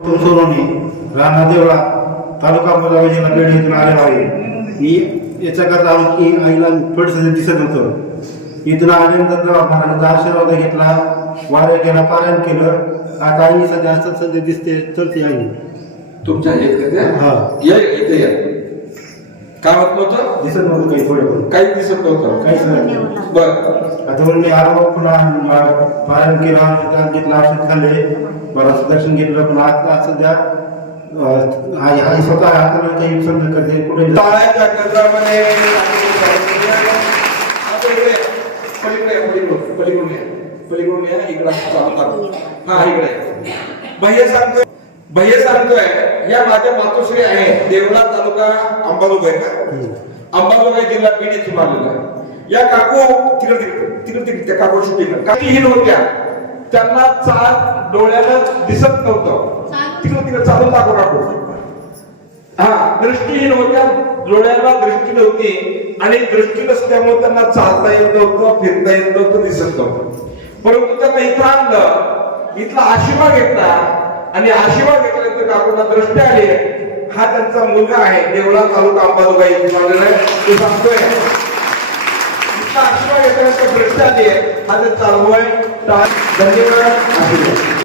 सोनोनी राणा देवळा तालुका मोजावा जिल्हा पेठ इथून आलेला आहे. मी याचा करता आलो की आईला थोडंसं दिसत होतं. इथून आल्यानंतर महाराजांचा आशीर्वाद घेतला, वाऱ्या केला, पारायण केलं. आता आई सध्या सध्या दिसते, चलते आई तुमच्या हा इथे या. काय होत नव्हतं? दिसत नव्हतं काही थोडं काही दिसत नव्हतं. काहीच नाही. बर आता म्हणून मी आलो, पुन्हा पारायण केला, घेतला, औषध खाल्ले, बराच दर्शन घेतलं. पण आज सध्या आई स्वतः हाताला काही समज करते कुठे टाळ्याच्या गजरामध्ये पलीकडून या इकडं चालतात. हा इकडे भैया सांगतोय या माझ्या मातोश्री आहे देवळा तालुका अंबाजोगाई का अंबाजोगाई जिल्हा बीड येथून आलेला आहे. या काकू तिकडे त्या काकू शूटिंग काकीहीन होत्या. त्यांना चाल डोळ्याला दिसत नव्हतं. तिकडे चालून दाखव काकू. हा दृष्टीहीन होत्या, डोळ्याला दृष्टी नव्हती आणि दृष्टी नसल्यामुळे त्यांना चालता येत नव्हतं, फिरता येत नव्हतं, दिसत नव्हतं. परंतु त्यांना इथं आणलं, इथला आशीर्वाद घेतला आणि आशीर्वाद घेतल्यानंतर काकूंना दृष्टी आली. हा त्यांचा मुलगा आहे, देवळा तालुका अंबाजोगाई झालेला आहे. तो सांगतोय इथला आशीर्वाद घेतल्यानंतर दृष्टी आली आहे. हा त्यांचा अनुभव आहे. धन्यवाद. आशीर्वाद.